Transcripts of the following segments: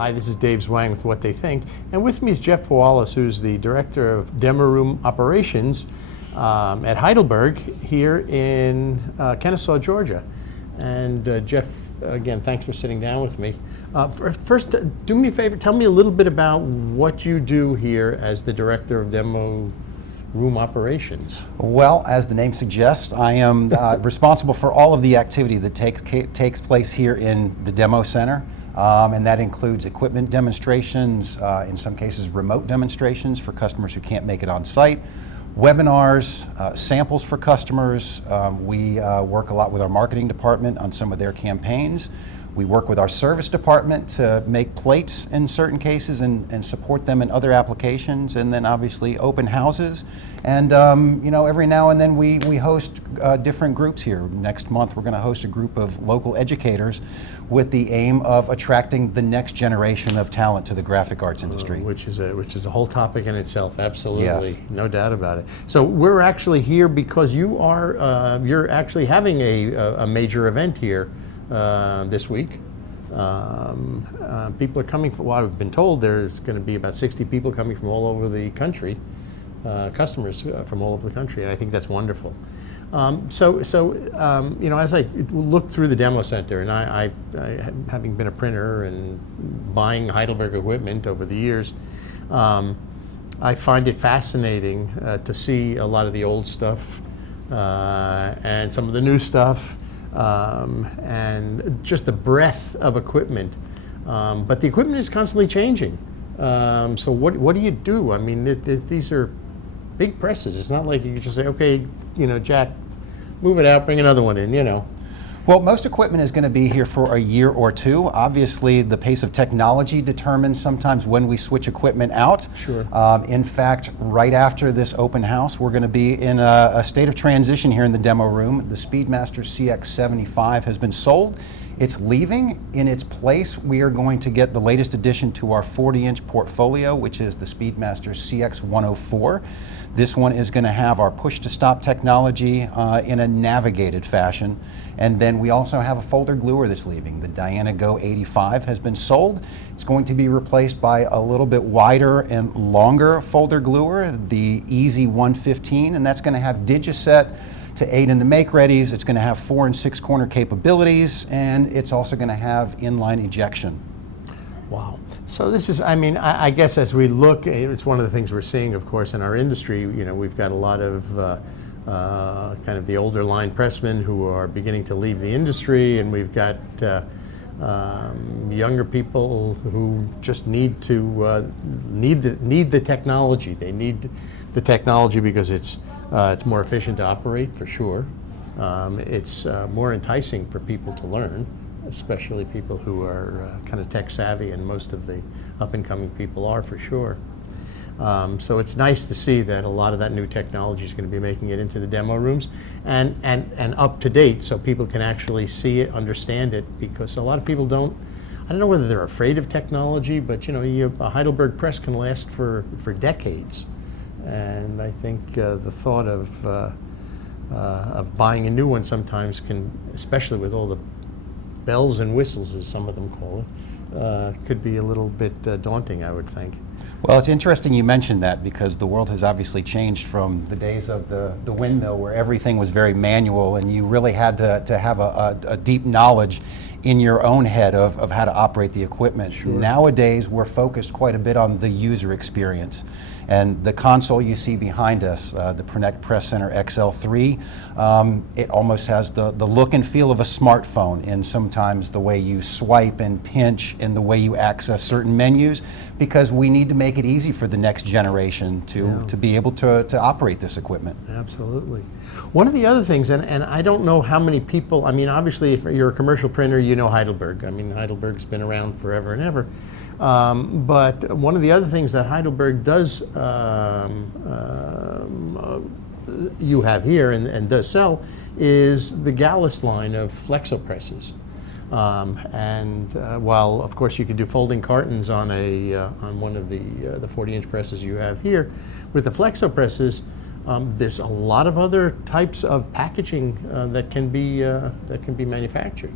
Hi, this is Dave Zwang with What They Think, and with me is Jeff Powalisz, who's the Director of Demo Room Operations at Heidelberg here in Kennesaw, Georgia. And Jeff, again, thanks for sitting down with me. First, do me a favor, tell me a little bit about what you do here as the Director of Demo Room Operations. Well, as the name suggests, I am responsible for all of the activity that takes place here in the demo center. And that includes equipment demonstrations, in some cases remote demonstrations for customers who can't make it on site, webinars, samples for customers. We work a lot with our marketing department on some of their campaigns. We work with our service department to make plates in certain cases and support them in other applications, and then obviously open houses. And every now and then we host different groups here. Next month we're going to host a group of local educators with the aim of attracting the next generation of talent to the graphic arts industry. Which is a whole topic in itself, absolutely, yes. No doubt about it. So we're actually here because you're actually having a major event here this week. People are coming from, well, I've been told there's going to be about 60 people coming from all over the country, customers from all over the country, and I think that's wonderful. As I look through the demo center, and I having been a printer and buying Heidelberg equipment over the years, I find it fascinating to see a lot of the old stuff and some of the new stuff. And just the breadth of equipment, but the equipment is constantly changing. So what do you do? I mean, these are big presses. It's not like you can just say, okay, Jack, move it out, bring another one in, Well, most equipment is going to be here for a year or two. Obviously, the pace of technology determines sometimes when we switch equipment out. Sure. In fact, right after this open house, we're going to be in a state of transition here in the demo room. The Speedmaster CX75 has been sold. It's leaving. In its place, we are going to get the latest addition to our 40-inch portfolio, which is the Speedmaster CX104. This one is going to have our push-to-stop technology in a navigated fashion. And then we also have a folder gluer that's leaving. The Diana Go 85 has been sold. It's going to be replaced by a little bit wider and longer folder gluer, the Easy 115, and that's going to have Digiset to aid in the make-readies. It's going to have 4- and 6-corner capabilities, and it's also going to have inline ejection. Wow. So this is, I guess as we look, it's one of the things we're seeing, of course, in our industry. We've got a lot of kind of the older line pressmen who are beginning to leave the industry, and we've got younger people who just need the technology. They need the technology because it's more efficient to operate, for sure. It's more enticing for people to learn, especially people who are kind of tech savvy, and most of the up-and-coming people are, for sure. So it's nice to see that a lot of that new technology is going to be making it into the demo rooms and up to date, so people can actually see it, understand it, because a lot of people I don't know whether they're afraid of technology, but a Heidelberg press can last for decades. And I think the thought of buying a new one sometimes can, especially with all the bells and whistles, as some of them call it, could be a little bit daunting, I would think. Well, it's interesting you mentioned that, because the world has obviously changed from the days of the windmill, where everything was very manual and you really had to have a deep knowledge in your own head of how to operate the equipment. Sure. Nowadays, we're focused quite a bit on the user experience. And the console you see behind us, the Pronect Press Center XL3, it almost has the look and feel of a smartphone, and sometimes the way you swipe and pinch and the way you access certain menus, because we need to make it easy for the next generation to be able to operate this equipment. Absolutely. One of the other things, and I don't know how many people, obviously if you're a commercial printer, you know Heidelberg. Heidelberg's been around forever and ever. But one of the other things that Heidelberg does, you have here and does sell, is the Gallus line of flexo presses. While of course you can do folding cartons on one of the 40-inch presses you have here, with the flexo presses, there's a lot of other types of packaging that can be manufactured.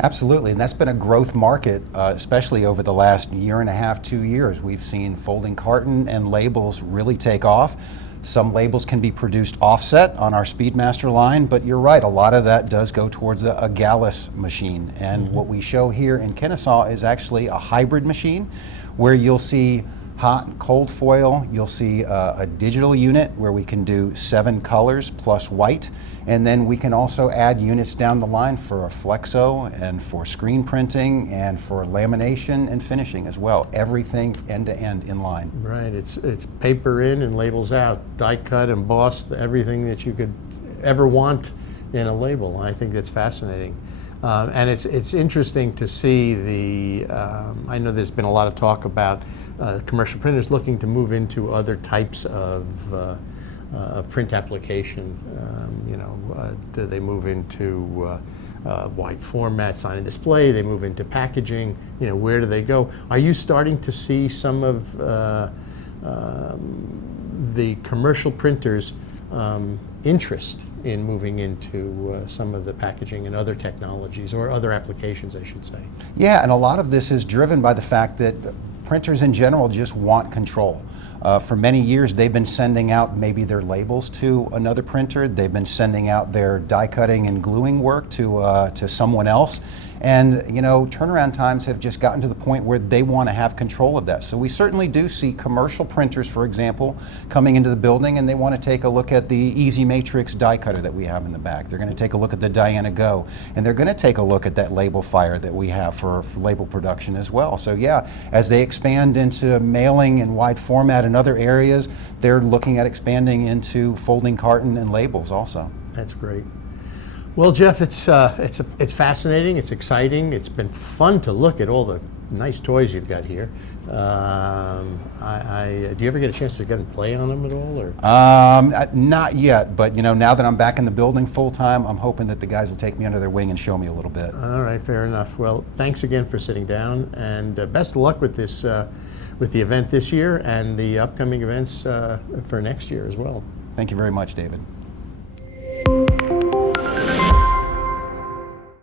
Absolutely, and that's been a growth market, especially over the last year and a half, 2 years. We've seen folding carton and labels really take off. Some labels can be produced offset on our Speedmaster line, but you're right, a lot of that does go towards a Gallus machine. And what we show here in Kennesaw is actually a hybrid machine where you'll see hot and cold foil. You'll see a digital unit where we can do 7 colors plus white, and then we can also add units down the line for a flexo and for screen printing and for lamination and finishing as well. Everything end to end in line. Right, it's paper in and labels out, die cut, embossed, everything that you could ever want in a label. I think that's fascinating. And it's interesting to see I know there's been a lot of talk about commercial printers looking to move into other types of print application. Do they move into wide format, sign and display? They move into packaging. Where do they go? Are you starting to see some of the commercial printers' interest in moving into some of the packaging and other technologies, or other applications, I should say? Yeah, and a lot of this is driven by the fact that printers in general just want control. For many years, they've been sending out maybe their labels to another printer. They've been sending out their die cutting and gluing work to someone else. And turnaround times have just gotten to the point where they want to have control of that. So we certainly do see commercial printers, for example, coming into the building, and they want to take a look at the Easy Matrix die cutter that we have in the back. They're going to take a look at the Diana Go, and they're going to take a look at that label fire that we have for label production as well. So yeah, as they expand into mailing and wide format in other areas, they're looking at expanding into folding carton and labels also. That's great. Well, Jeff, it's fascinating. It's exciting. It's been fun to look at all the nice toys you've got here. Do you ever get a chance to get and play on them at all, or? Not yet, but now that I'm back in the building full time, I'm hoping that the guys will take me under their wing and show me a little bit. All right, fair enough. Well, thanks again for sitting down, and best of luck with this, with the event this year and the upcoming events for next year as well. Thank you very much, David.